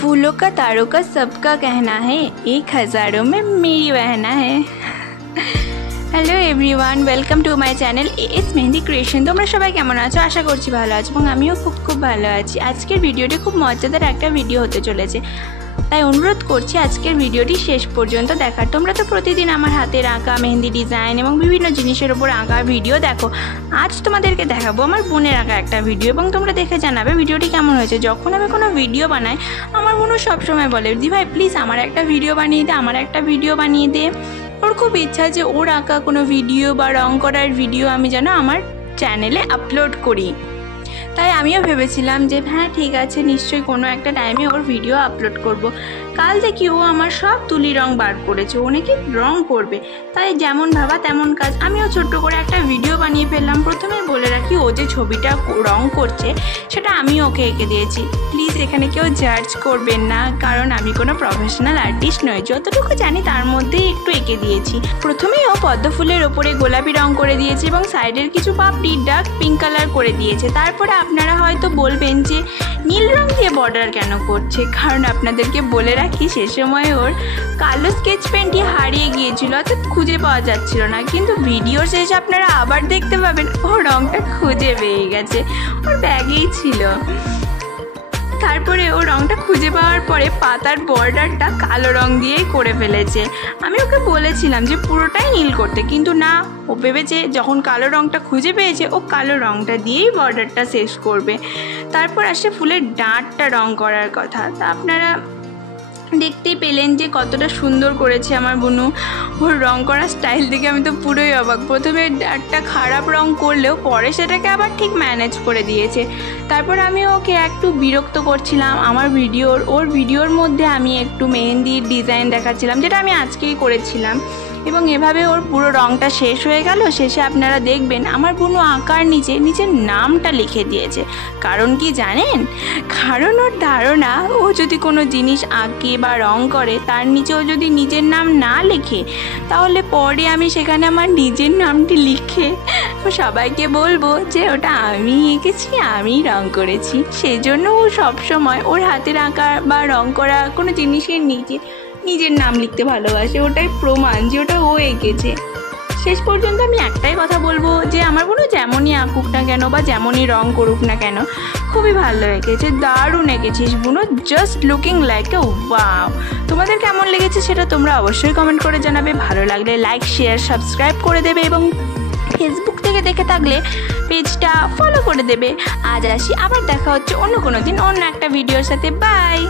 फूलों का तारों का सबका कहना है, एक हज़ारों में मेरी बहना है। Hello everyone, welcome to my channel AS Mehendi Creation. তোমরা সবাই কেমন আছো? আশা করছি ভালো আছো এবং আমিও খুব ভালো আছি। আজকের ভিডিওটি খুব মজাদার একটা ভিডিও হতে চলেছে, তাই অনুরোধ করছি আজকের ভিডিওটি শেষ পর্যন্ত দেখার। তোমরা তো প্রতিদিন আমার হাতের আঁকা মেহেন্দি ডিজাইন এবং বিভিন্ন জিনিসের ওপর আঁকা ভিডিও দেখো। আজ তোমাদেরকে দেখাবো আমার বোনের আঁকা একটা ভিডিও এবং তোমরা দেখে জানাবে ভিডিওটি কেমন হয়েছে। যখন আমি কোনো ভিডিও বানাই আমার বোনও সবসময় বলে, দি ভাই প্লিজ আমার একটা ভিডিও বানিয়ে দে, আমার একটা ভিডিও বানিয়ে দে। ওর খুব ইচ্ছা যে ওর আঁকা কোনো ভিডিও বা রং করার ভিডিও আমি যেন আমার চ্যানেলে আপলোড করি। তাই আমিও ভেবেছিলাম যে হ্যাঁ ঠিক আছে, নিশ্চয়ই কোনো একটা টাইমে ওর ভিডিও আপলোড করব। কাল দেখি ও আমার সব তুলি রং বার করেছে, ও নাকি রং করবে। তাই যেমন ভাবা তেমন কাজ, আমিও ছোট্ট করে একটা ভিডিও বানিয়ে ফেললাম। প্রথমেই বলে রাখি, ও যে ছবিটা রং করছে সেটা আমি ওকে এঁকে দিয়েছি। প্লিজ এখানে কেউ জাজ করবেন না, কারণ আমি কোনো প্রফেশনাল আর্টিস্ট নই। যতটুকু জানি তার মধ্যেই একটু এঁকে দিয়েছি। প্রথমেই ও পদ্ম ফুলের ওপরে গোলাপি রং করে দিয়েছে এবং সাইডের কিছু পাপড়ি ডার্ক পিঙ্ক কালার করে দিয়েছে। তারপরে আপনারা হয়তো বলবেন যে নীল রং দিয়ে বর্ডার কেন করছে, কারণ আপনাদেরকে বলে রাখি সে সময় ওর কালো স্কেচ পেনটি হারিয়ে গিয়েছিল, অর্থাৎ খুঁজে পাওয়া যাচ্ছিল না। কিন্তু ভিডিওর শেষে আপনারা আবার দেখতে পাবেন ও রংটা খুঁজে পেয়ে গেছে, ওর ব্যাগেই ছিল। তারপরে ও রংটা খুঁজে পাওয়ার পরে পাতার বর্ডারটা কালো রং দিয়েই করে ফেলেছে। আমি ওকে বলেছিলাম যে পুরোটাই নীল করতে, কিন্তু না, ও ভেবেছে যখন কালো রংটা খুঁজে পেয়েছে ও কালো রংটা দিয়েই বর্ডারটা শেষ করবে। তারপর আসে ফুলের ডাঁটটা রং করার কথা। তা আপনারা দেখতেই পেলেন যে কতটা সুন্দর করেছে আমার বোনু। ওর রং করার স্টাইল দেখে আমি তো পুরোই অবাক। প্রথমে একটা খারাপ রং করলেও পরে সেটাকে আবার ঠিক ম্যানেজ করে দিয়েছে। তারপর আমি ওকে একটু বিরক্ত করছিলাম আমার ওর ভিডিওর মধ্যে আমি একটু মেহেন্দির ডিজাইন দেখাচ্ছিলাম, যেটা আমি আজকেই করেছিলাম। এবং এভাবে ওর পুরো রংটা শেষ হয়ে গেল। শেষে আপনারা দেখবেন আমার বোনু আঁকার নিচে নিজের নামটা লিখে দিয়েছে। কারণ কি জানেন? কারণ ওর ধারণা ও যদি কোনো জিনিস আঁকে বা রং করে তার নিচে ও যদি নিজের নাম না লেখে, তাহলে পরে আমি সেখানে আমার নিজের নামটি লিখে সবাইকে বলবো যে ওটা আমি এঁকেছি, আমি রং করেছি। সেই জন্য ও সবসময় ওর হাতের আঁকা বা রং করা কোনো জিনিসের নিচে নিজের নাম লিখতে ভালোবাসে। ওটাই প্রমাণ যে ওটা ও এঁকেছে। শেষ পর্যন্ত আমি একটাই কথা বলবো যে আমার কোনো যেমনই আঁকুক না কেন বা যেমনই রং করুক না কেন, খুবই ভালো এঁকেছে, দারুণ এঁকেছিস বুনো, just looking like a wow. তোমাদের কেমন লেগেছে সেটা তোমরা অবশ্যই কমেন্ট করে জানাবে। ভালো লাগলে লাইক শেয়ার সাবস্ক্রাইব করে দেবে এবং ফেসবুক থেকে দেখে থাকলে পেজটা ফলো করে দেবে। আজ আসি, আবার দেখা হচ্ছে অন্য কোনো দিন অন্য একটা ভিডিওর সাথে। বাই।